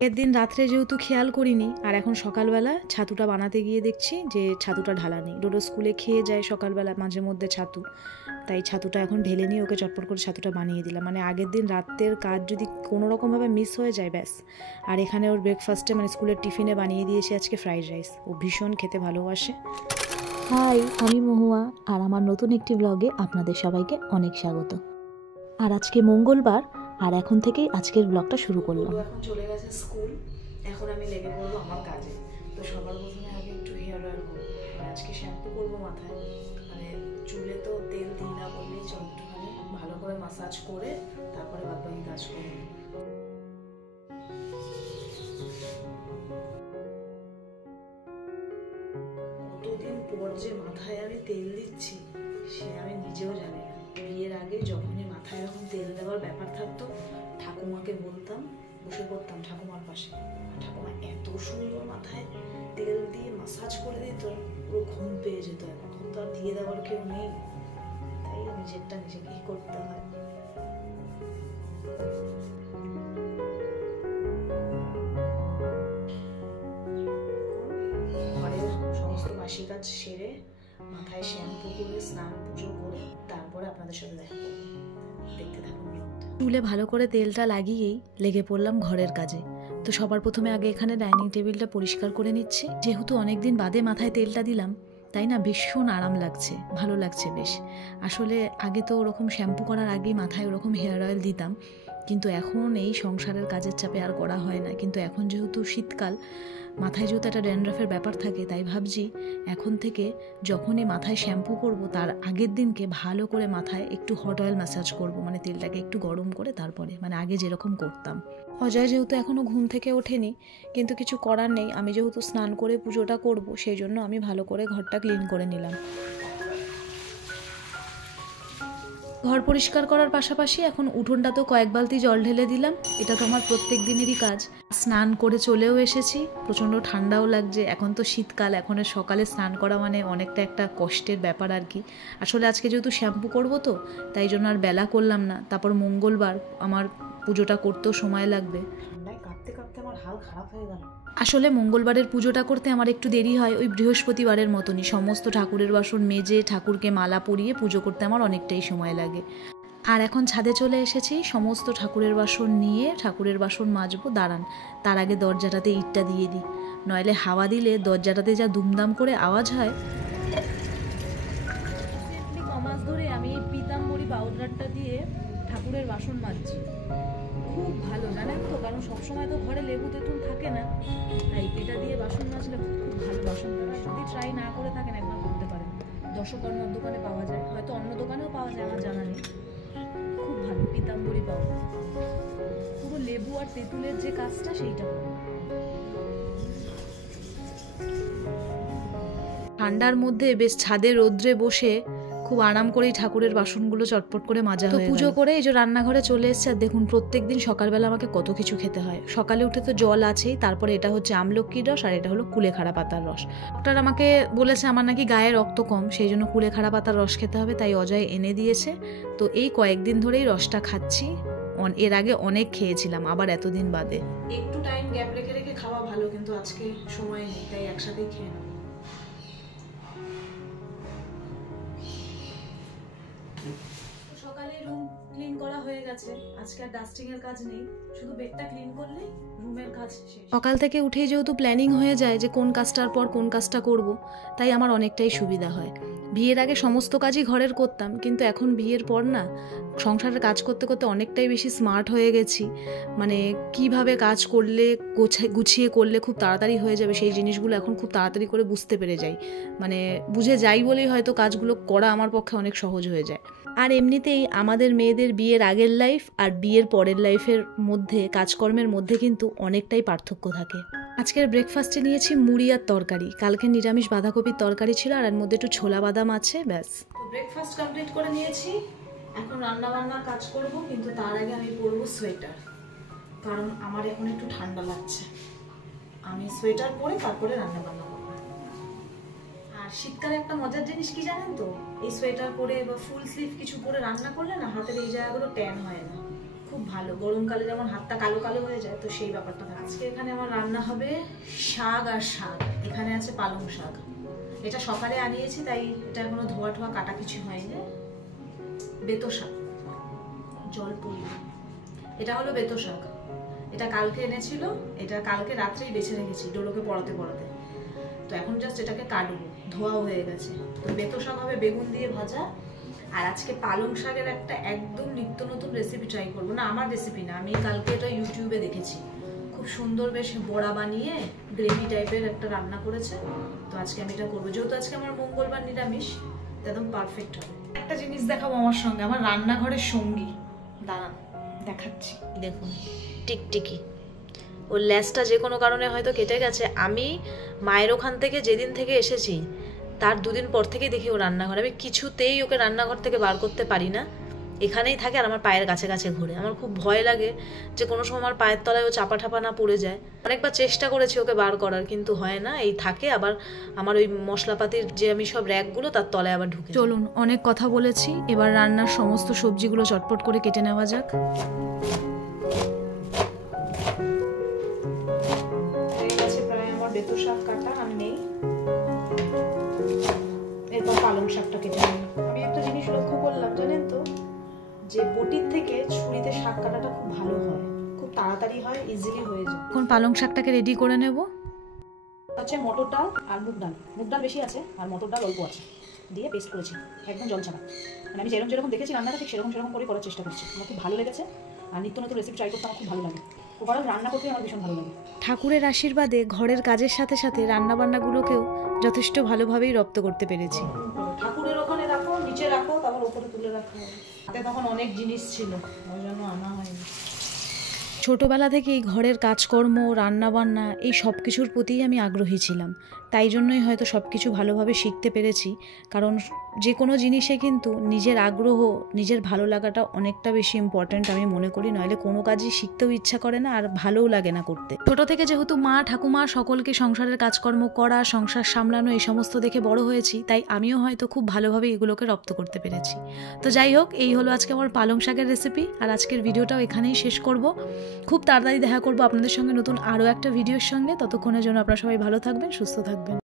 এর দিন রাত্রে যেহেতু খেয়াল করিনি, আর এখন সকালবেলা ছাতুটা বানাতে গিয়ে দেখছি যে ছাতুটা ঢালা নেই। ডোডো স্কুলে খেয়ে যায় সকালবেলা মাঝে মধ্যে ছাতু, তাই ছাতুটা এখন ঢেলে নিয়ে ওকে চটপট করে ছাতুটা বানিয়ে দিলাম। মানে আগের দিন রাতের কাজ যদি কোনো রকমভাবে মিস হয়ে যায় ব্যাস। আর এখানে ওর ব্রেকফাস্টে মানে স্কুলের টিফিনে বানিয়ে দিয়েছি আজকে ফ্রাইড রাইস। ও ভীষণ খেতে ভালোবাসে। হাই, আমি মহুয়া, আর আমার নতুন একটি ব্লগে আপনাদের সবাইকে অনেক স্বাগত। আর আজকে মঙ্গলবার, আর এখন থেকেই আজকের ব্লগটা শুরু করলাম। এখন চলে গেছে স্কুল, এখন আমি লেগে পড়বো আমার কাজে। তো সবার প্রথমে আগে একটু হেয়ার অয়েল করবো, আজকে শ্যাম্পু করবো মাথায়। মানে চুলে তো তেল দিই না বললেই চল, একটুখানি ভালো করে মাসাজ করে তারপরে বাদ বাকি কাজ করবো। কতদিন পর যে মাথায় আমি তেল দিচ্ছি সে আমি নিজেও জানি না। বিয়ের আগে যখনই মাথায় এরকম তেল দেওয়ার ব্যাপার থাকতো, ঠাকুমাকে বলতাম, বসে পড়তাম ঠাকুমার পাশে। ঠাকুমা এত সুন্দর মাথায় তেল দিয়ে মাসাজ করে দিত, পুরো ঘুম পেয়ে যেত। এখন তো আর দিয়ে দেওয়ার কেউ নেই, তাই নিজেরটা নিজেকেই করতে হয়। ঘরের সমস্ত বাসি কাজ সেরে মাথায় শ্যাম্পু করে স্নান পুজো করে তারপরে আপনাদের সাথে দেখা করব। দেখতে থাকুন ব্লগটা। চুলে ভালো করে তেলটা লাগিয়েই লেগে পড়লাম ঘরের কাজে। তো সবার প্রথমে আগে এখানে ডাইনিং টেবিলটা পরিষ্কার করে নিচ্ছি। যেহেতু অনেকদিন বাদে মাথায় তেলটা দিলাম, তাই না ভীষণ আরাম লাগছে, ভালো লাগছে বেশ। আসলে আগে তো ওরকম শ্যাম্পু করার আগেই মাথায় ওরকম হেয়ার অয়েল দিতাম, কিন্তু এখন এই সংসারের কাজের চাপে আর করা হয় না। কিন্তু এখন যেহেতু শীতকাল, মাথায় যেহেতু একটা ড্যান্ড্রাফের ব্যাপার থাকে, তাই ভাবছি এখন থেকে যখনই মাথায় শ্যাম্পু করব তার আগের দিনকে ভালো করে মাথায় একটু হট অয়েল ম্যাসাজ করব, মানে তেলটাকে একটু গরম করে তারপরে, মানে আগে যেরকম করতাম। অজয় যেহেতু এখনও ঘুম থেকে ওঠেনি, কিন্তু কিছু করার নেই, আমি যেহেতু স্নান করে পুজোটা করব সেই জন্য আমি ভালো করে ঘরটা ক্লিন করে নিলাম। ঘর পরিষ্কার করার পাশাপাশি এখন উঠোনটা তো কয়েক বালতি জল ঢেলে দিলাম। এটা তো আমার প্রত্যেক দিনেরই কাজ। স্নান করে চলেও এসেছি, প্রচণ্ড ঠান্ডাও লাগছে। এখন তো শীতকাল, এখন সকালে স্নান করা মানে অনেকটা একটা কষ্টের ব্যাপার আর কি। আসলে আজকে যেহেতু শ্যাম্পু করব তো তাই জন্য আর বেলা করলাম না। তারপর মঙ্গলবার, আমার পুজোটা করতেও সময় লাগবে। ঠান্ডায় কাঁপতে কাঁপতে আমার হাল খারাপ হয়ে গেল। আসলে মঙ্গলবারের পুজোটা করতে আমার একটু দেরি হয়, ওই বৃহস্পতিবারের মতনই। সমস্ত ঠাকুরের বাসন মেজে ঠাকুরকে মালা পরিয়ে পুজো করতে আমার অনেকটাই সময় লাগে। আর এখন ছাদে চলে এসেছি, সমস্ত ঠাকুরের বাসন নিয়ে ঠাকুরের বাসন মাজবো। দাঁড়ান, তার আগে দরজাটাতে ইটটা দিয়ে দিই, নইলে হাওয়া দিলে দরজাটাতে যা দুমদাম করে আওয়াজ হয়। কমাস ধরে আমি এই পিতাম্বরী পাউডারটা দিয়ে ঠাকুরের বাসন মাজছি। খুব ভালো, জানেন তো, কারণ সবসময় তো ঘরে লেবু তেঁতুল থাকে না, তাই এটা দিয়ে বাসন মাজলে খুব ভালো বাসন ধরে। যদি ট্রাই না করে থাকেন একবার করতে পারেন। দশকর্মার দোকানে পাওয়া যায়, হয়তো অন্য দোকানেও পাওয়া যায়, আমার জানা নেই। খুব ভালো পিতাম্বরী পাউডার, পুরো লেবু আর তেঁতুলের যে কাজটা সেইটা করে। ঠান্ডার মধ্যে বেশ ছাদে রোদ্রে বসে খুব আরাম করেই ঠাকুরের বাসনগুলো চটপট করে মাজা হয়ে গেল। পুজো করে এই যে রান্নাঘরে চলে এসছে। আর দেখুন, প্রত্যেক দিন সকালবেলা আমাকে কত কিছু খেতে হয়। সকালে উঠে তো জল আছেই, তারপরে এটা হচ্ছে আমলকির রস আর এটা হলো কুলেখাড়া পাতার রস। ডক্টর আমাকে বলেছে আমার নাকি গায়ে রক্ত কম, সেই জন্য কুলেখাড়া পাতার রস খেতে হবে, তাই অজয় এনে দিয়েছে। তো এই কয়েকদিন ধরেই রসটা খাচ্ছি। এর আগে অনেক খেয়েছিলাম, আবার এতদিন বাদে। একটু টাইম গ্যাপ রেখে রেখে খাওয়া ভালো, কিন্তু আজকে সময় নেই, তাই একসাথেই খেয়ে নেব। সকালে রুম ক্লিন করা হয়ে গেছে, আজকে আর ডাস্টিং এর কাজ নেই, শুধু বেডটা ক্লিন করলেই রুমের কাজ শেষ। সকাল থেকে উঠেই যেহেতু প্ল্যানিং হয়ে যায় যে কোন কাজটার পর কোন কাজটা করব, তাই আমার অনেকটাই সুবিধা হয়। বিয়ের আগে সমস্ত কাজই ঘরের করতাম, কিন্তু এখন বিয়ের পর না, সংসারের কাজ করতে করতে অনেকটাই বেশি স্মার্ট হয়ে গেছি। মানে কিভাবে কাজ করলে গুছিয়ে করলে খুব তাড়াতাড়ি হয়ে যাবে, সেই জিনিসগুলো এখন খুব তাড়াতাড়ি করে বুঝতে পেরে যাই। মানে বুঝে যাই বলেই হয়তো কাজগুলো করা আমার পক্ষে অনেক সহজ হয়ে যায়। আর এমনিতেই আমাদের মেয়েদের বিয়ের আগের লাইফ আর বিয়ের পরের লাইফের মধ্যে, কাজকর্মের মধ্যে কিন্তু অনেকটাই পার্থক্য থাকে। আজকের ব্রেকফাস্টে নিয়েছি মুড়ি আর তরকারি। কালকে নিরামিষ বাঁধাকপির তরকারি ছিল, আর এর মধ্যে একটু ছোলা বাদাম আছে, ব্যাস। তো ব্রেকফাস্ট কমপ্লিট করে নিয়েছি, এখন রান্না বান্নার কাজ করব, কিন্তু তার আগে আমি পরবো সোয়েটার, কারণ আমার এখন একটু ঠান্ডা লাগছে। আমি সোয়েটার পরে তারপরে রান্না বান্না করবো। আর শীতকালে একটা মজার জিনিস কি জানেন তো, এই সোয়েটার পরে বা ফুল স্লিভ কিছু পরে রান্না করলে না, হাতের এই জায়গাগুলো ট্যান হয় না। খুব ভালো। গরমকালে যেমন হাতটা কালো কালো হয়ে যায়, তো সেই ব্যাপারটা। আজকে এখানে আমার রান্না হবে শাক আর শাক। এখানে আছে পালং শাক, এটা সকালে আনিয়েছি, তাই এটা এখনো ধোয়া ঠোয়া কাটা কিছু হয়নি। বেতো শাক, জল পুরি, এটা হলো বেতো শাক। এটা কালকে এনেছিল, এটা কালকে রাত্রেই বেছে রেখেছি ডোলোকে পড়াতে পড়াতে। তো এখন জাস্ট এটাকে কাটবো, ধোয়া হয়ে গেছে। তো বেতো শাক হবে বেগুন দিয়ে ভাজা। আর আজকে পালং শাকের একটা একদম নিত্য নতুন রেসিপি ট্রাই করবো। না, আমার রেসিপি না, আমি কালকে এটা ইউটিউবে দেখেছি। খুব সুন্দর বেশ বড়া বানিয়ে গ্রেভি টাইপের একটা রান্না করেছে। তো আজকে আমি এটা করবো, যেহেতু আজকে আমার মঙ্গলবার নিরামিষ, একদম পারফেক্ট হবে। একটা জিনিস দেখাবো আমার সঙ্গে, আমার রান্নাঘরের সঙ্গী। দাঁড়ান দেখাচ্ছি, দেখুন টিকটিকি। ওর ল্যাজটা যে কোনো কারণে হয়তো কেটে গেছে। আমি মায়ের ওখান থেকে যেদিন থেকে এসেছি তার দুদিন পর থেকে দেখি ও রান্নাঘরে, আমি কিছুতেই ওকে রান্নাঘর থেকে বার করতে পারি না। এখানেই থাকে আর আমার পায়ের কাছে কাছে ঘুরে। আমার খুব ভয় লাগে যে কোনো সময় আমার পায়ের তলায় ও চাপা ঠাপা না পড়ে যায়। অনেকবার চেষ্টা করেছি ওকে বার করার, কিন্তু হয় না। এই থাকে, আবার আমার ওই মশলাপাতির যে আমি সব র্যাকগুলো তার তলায় আবার ঢুকে। চলুন, অনেক কথা বলেছি, এবার রান্নার সমস্ত সবজিগুলো চটপট করে কেটে নেওয়া যাক। প্রায় আমার বেতো শাক কাটা, আমি নেই। এরপর পালং শাকটা কেটে নিই। আমি একটা জিনিস লক্ষ্য করলাম, জানেন তো, যে বটির থেকে ছুরিতে শাক কাটাটা খুব ভালো হয়, খুব তাড়াতাড়ি হয়, ইজিলি হয়ে যায়। এখন পালং শাকটাকে রেডি করে নেব। হচ্ছে মটর ডাল আর মুগ ডাল। মুগ ডাল বেশি আছে আর মটর ডাল অল্প আছে, দিয়ে পেস্ট করেছি একদম জল ছাড়া। মানে আমি যেরকম দেখেছি রান্নাটা ঠিক সেরকম করে করার চেষ্টা করছি। আমার খুব ভালো লেগেছে, আর নিত্য নতুন রেসিপি ট্রাই করতে আমার খুব ভালো লাগে। ওভারঅল রান্না করতে আমার ভীষণ ভালো লাগে। ঠাকুরের আশীর্বাদে ঘরের কাজের সাথে সাথে রান্নাবান্নাগুলোকেও যথেষ্ট ভালোভাবেই রপ্ত করতে পেরেছি। ঠাকুরের ওখানে রাখো, নিচে রাখো, তারপর ওপরে তুলে রাখো। হাতে তখন অনেক জিনিস ছিল, ওই জন্য আনা হয়নি। ছোটোবেলা থেকেই ঘরের কাজকর্ম, রান্নাবান্না এই সব কিছুর প্রতিই আমি আগ্রহী ছিলাম। তাই জন্যই হয়তো সব কিছু ভালোভাবে শিখতে পেরেছি। কারণ যে কোনো জিনিসে কিন্তু নিজের আগ্রহ, নিজের ভালো লাগাটা অনেকটা বেশি ইম্পর্ট্যান্ট আমি মনে করি। নইলে কোনো কাজই শিখতেও ইচ্ছা করে না, আর ভালোও লাগে না করতে। ছোটো থেকে যেহেতু মা ঠাকুমা সকলকে সংসারের কাজকর্ম করা, সংসার সামলানো এই সমস্ত দেখে বড় হয়েছি, তাই আমিও হয়তো খুব ভালোভাবে এগুলোকে রপ্ত করতে পেরেছি। তো যাই হোক, এই হলো আজকে আমার পালং শাকের রেসিপি। আর আজকের ভিডিওটাও এখানেই শেষ করব। খুব তাড়াতাড়ি দেখা করবো আপনাদের সঙ্গে নতুন আরও একটা ভিডিওর সঙ্গে। ততক্ষণের জন্য আপনারা সবাই ভালো থাকবেন, সুস্থ থাকবেন।